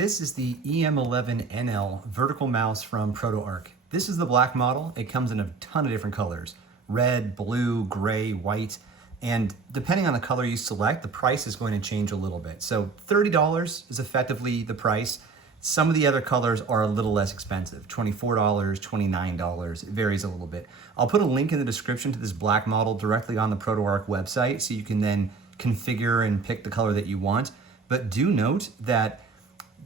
This is the EM11 NL vertical mouse from ProtoArc. This is the black model. It comes in a ton of different colors: red, blue, gray, white, and depending on the color you select, the price is going to change a little bit. So $30 is effectively the price. Some of the other colors are a little less expensive, $24, $29, it varies a little bit. I'll put a link in the description to this black model directly on the ProtoArc website so you can then configure and pick the color that you want. But do note that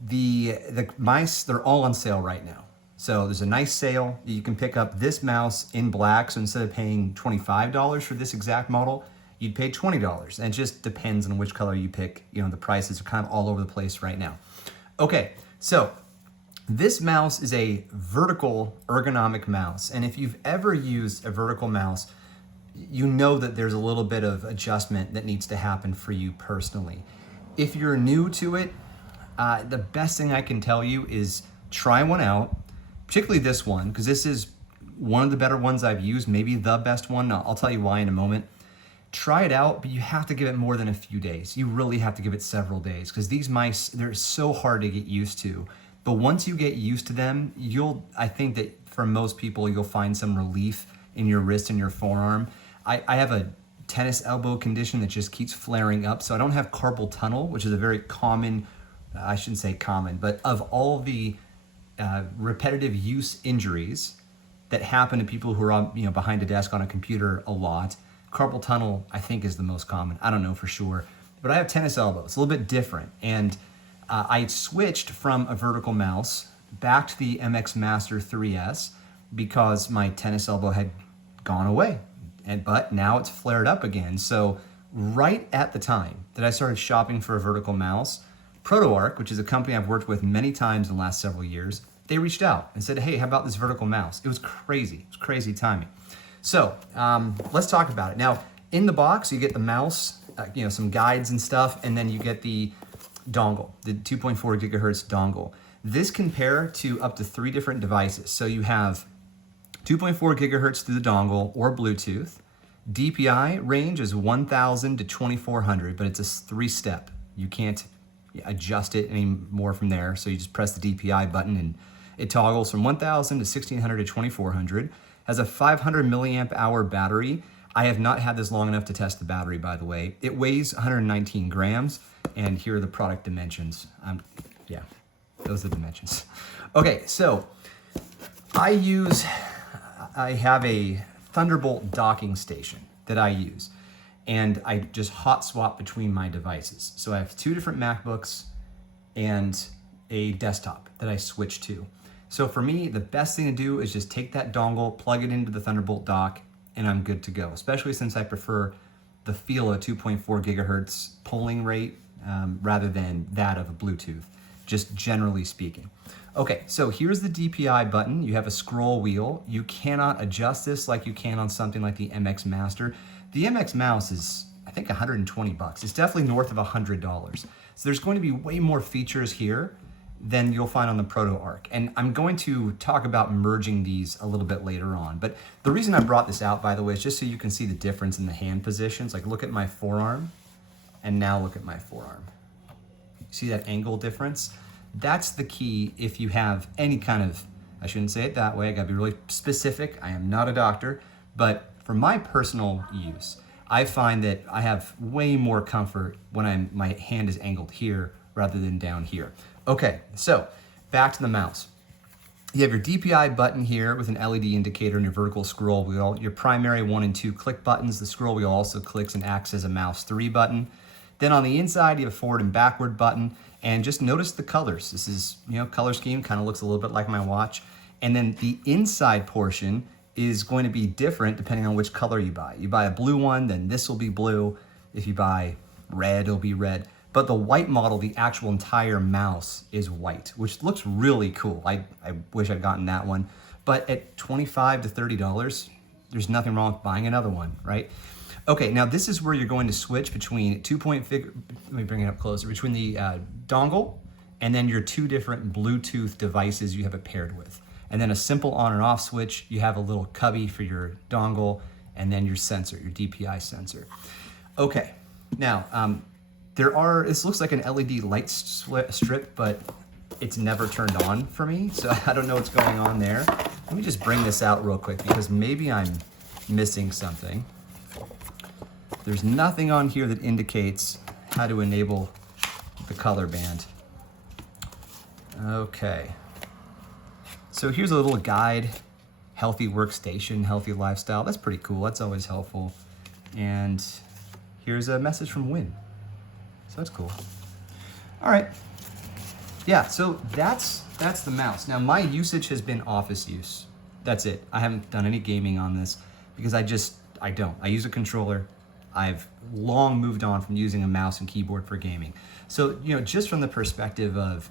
the mice, they're all on sale right now. So there's a nice sale. You can pick up this mouse in black. So instead of paying $25 for this exact model, you'd pay $20. And it just depends on which color you pick. You know, the prices are kind of all over the place right now. Okay, so this mouse is a vertical ergonomic mouse. And if you've ever used a vertical mouse, you know that there's a little bit of adjustment that needs to happen for you personally. If you're new to it, the best thing I can tell you is try one out, particularly this one, because this is one of the better ones I've used, maybe the best one. I'll tell you why in a moment. Try it out, but you have to give it more than a few days. You really have to give it several days because these mice, they're so hard to get used to. But once you get used to them, I think that for most people, you'll find some relief in your wrist and your forearm. I have a tennis elbow condition that just keeps flaring up. So I don't have carpal tunnel, which is a very common, I shouldn't say common, but of all the repetitive use injuries that happen to people who are on, behind a desk on a computer a lot, carpal tunnel, I think, is the most common. I don't know for sure, but I have tennis elbow. It's a little bit different. And I switched from a vertical mouse back to the MX Master 3S because my tennis elbow had gone away. But now it's flared up again. So right at the time that I started shopping for a vertical mouse, ProtoArc, which is a company I've worked with many times in the last several years, they reached out and said, hey, how about this vertical mouse? It was crazy. It was crazy timing. So let's talk about it. Now, in the box, you get the mouse, some guides and stuff, and then you get the dongle, the 2.4 gigahertz dongle. This can pair to up to 3 different devices. So you have 2.4 gigahertz through the dongle or Bluetooth. DPI range is 1000 to 2400, but it's a 3-step. You can't adjust it any more from there. So you just press the DPI button and it toggles from 1000 to 1600 to 2400. Has a 500 milliamp hour battery. I have not had this long enough to test the battery, by the way. It weighs 119 grams, and here are the product dimensions. Yeah, those are the dimensions. Okay, so I have a Thunderbolt docking station that I use, and I just hot swap between my devices. So I have 2 different MacBooks and a desktop that I switch to. So for me, the best thing to do is just take that dongle, plug it into the Thunderbolt dock, and I'm good to go, especially since I prefer the feel of 2.4 gigahertz polling rate rather than that of a Bluetooth, just generally speaking. Okay, so here's the DPI button. You have a scroll wheel. You cannot adjust this like you can on something like the MX Master. The MX mouse is, I think, 120 bucks. It's definitely north of $100. So there's going to be way more features here than you'll find on the ProtoArc. And I'm going to talk about merging these a little bit later on. But the reason I brought this out, by the way, is just so you can see the difference in the hand positions. Like, look at my forearm, and now look at my forearm. See that angle difference? That's the key if you have any kind of, I shouldn't say it that way, I gotta be really specific. I am not a doctor, but for my personal use, I find that I have way more comfort when my hand is angled here rather than down here. Okay, so back to the mouse. You have your DPI button here with an LED indicator and your vertical scroll wheel, your primary 1 and 2 click buttons. The scroll wheel also clicks and acts as a mouse 3 button. Then on the inside, you have a forward and backward button, and just notice the colors. This is, color scheme, kind of looks a little bit like my watch. And then the inside portion is going to be different depending on which color you buy. You buy a blue one, then this will be blue. If you buy red, it'll be red. But the white model, the actual entire mouse is white, which looks really cool. I wish I'd gotten that one. But at $25 to $30, there's nothing wrong with buying another one, right? Okay, now this is where you're going to switch between let me bring it up closer, between the dongle and then your 2 different Bluetooth devices you have it paired with. And then a simple on and off switch. You have a little cubby for your dongle and then your sensor, your DPI sensor. Okay, now, this looks like an LED light strip, but it's never turned on for me, so I don't know what's going on there. Let me just bring this out real quick because maybe I'm missing something. There's nothing on here that indicates how to enable the color band. Okay. So here's a little guide, healthy workstation, healthy lifestyle. That's pretty cool. That's always helpful. And here's a message from Win. So that's cool. All right. Yeah, so that's the mouse. Now my usage has been office use. That's it. I haven't done any gaming on this because I don't. I use a controller. I've long moved on from using a mouse and keyboard for gaming. So, you know, just from the perspective of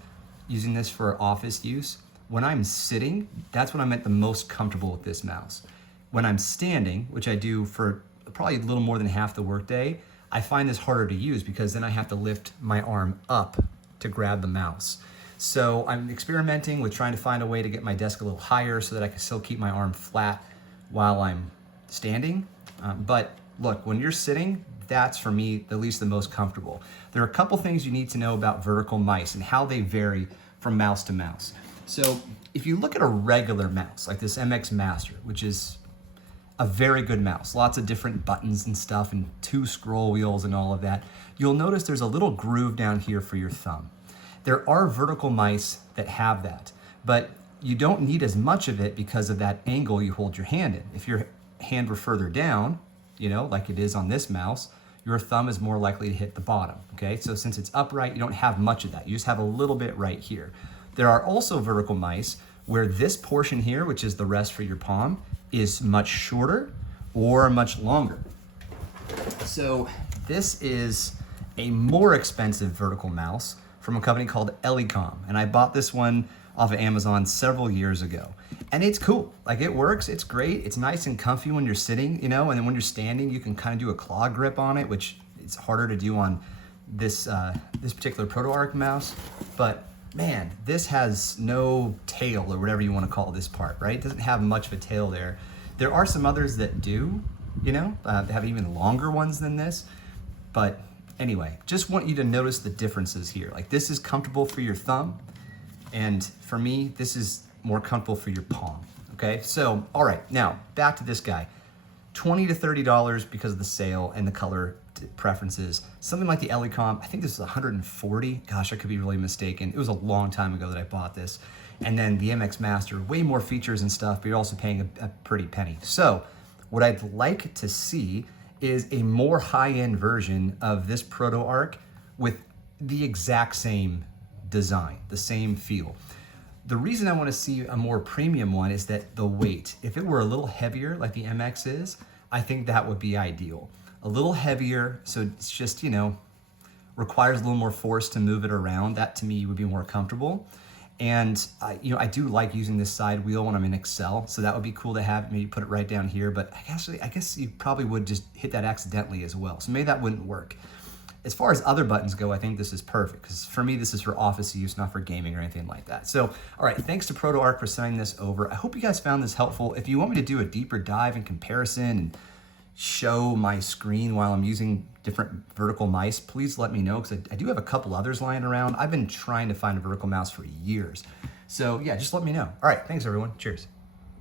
using this for office use, when I'm sitting, that's when I'm at the most comfortable with this mouse. When I'm standing, which I do for probably a little more than half the workday, I find this harder to use because then I have to lift my arm up to grab the mouse. So I'm experimenting with trying to find a way to get my desk a little higher so that I can still keep my arm flat while I'm standing. But look, when you're sitting, that's for me at least the most comfortable. There are a couple things you need to know about vertical mice and how they vary from mouse to mouse. So if you look at a regular mouse, like this MX Master, which is a very good mouse, lots of different buttons and stuff and 2 scroll wheels and all of that, you'll notice there's a little groove down here for your thumb. There are vertical mice that have that, but you don't need as much of it because of that angle you hold your hand in. If your hand were further down, you know, like it is on this mouse, your thumb is more likely to hit the bottom, okay? So since it's upright, you don't have much of that. You just have a little bit right here. There are also vertical mice where this portion here, which is the rest for your palm, is much shorter or much longer. So this is a more expensive vertical mouse from a company called EM11, and I bought this one off of Amazon several years ago. And it's cool, like it works, it's great, it's nice and comfy when you're sitting, you know, and then when you're standing, you can kind of do a claw grip on it, which it's harder to do on this particular ProtoArc mouse. But man, this has no tail or whatever you want to call this part, right? It doesn't have much of a tail there. There are some others that do, you know, they have even longer ones than this. But anyway, just want you to notice the differences here. Like this is comfortable for your thumb, and for me, this is more comfortable for your palm, okay? So, all right, now back to this guy. $20 to $30 because of the sale and the color preferences. Something like the EM11, I think this is 140. Gosh, I could be really mistaken. It was a long time ago that I bought this. And then the MX Master, way more features and stuff, but you're also paying a pretty penny. So what I'd like to see is a more high-end version of this ProtoArc with the exact same design, the same feel. The reason I want to see a more premium one is that the weight. If it were a little heavier like the MX is, I think that would be ideal. A little heavier, so it's just, you know, requires a little more force to move it around. That to me would be more comfortable. And you know, I do like using this side wheel when I'm in Excel, so that would be cool to have. Maybe put it right down here, but I guess you probably would just hit that accidentally as well. So maybe that wouldn't work. As far as other buttons go, I think this is perfect because for me, this is for office use, not for gaming or anything like that. So, all right, thanks to ProtoArc for sending this over. I hope you guys found this helpful. If you want me to do a deeper dive in comparison and show my screen while I'm using different vertical mice, please let me know because I do have a couple others lying around. I've been trying to find a vertical mouse for years. So yeah, just let me know. All right, thanks everyone. Cheers.